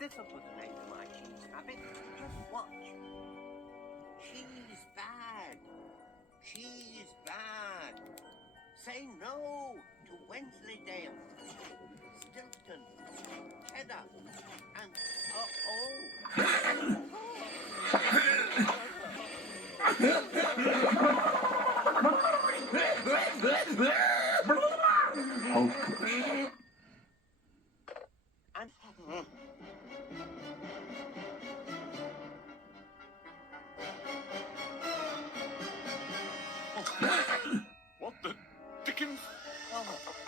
This'll put an end to my cheese habit. Just watch. She's bad. She's bad. Say no to Wensleydale, Stilton, Cheddar, and Hopeless. And What the dickens? Hope.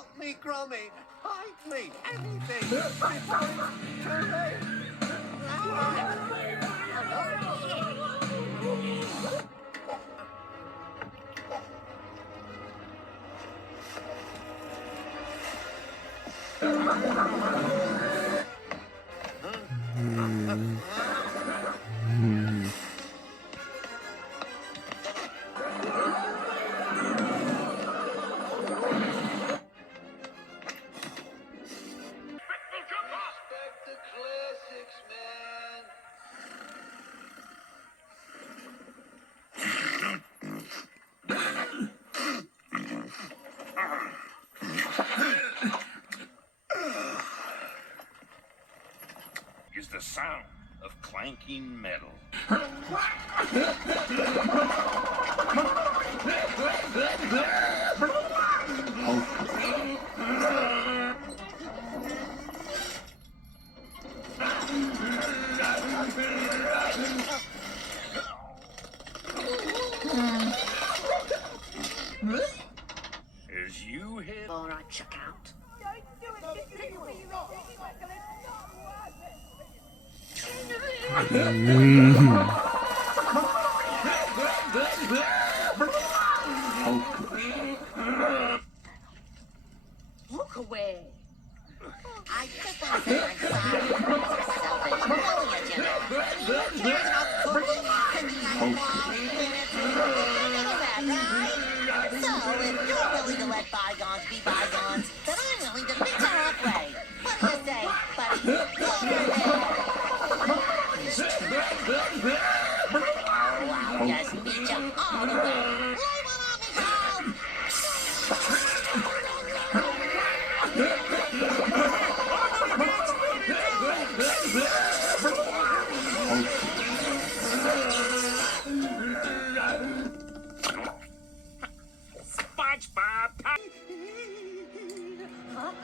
help me, Grommy. Hide me. Anything. Before it's too late. The classics, man. Is the sound of clanking metal. As you head All right, check out. Look away. I just want to say I'm sorry. It's selfish. Brilliant, you know. Who cares how cool and nice minutes? You know that, right? So, if you're willing to let bygones be bygones, then I'm willing to meet you halfway. What do you say, buddy? Over there. Oh, I'll just meet you all the way. Lay one on me, Joe! SpongeBob. Hope.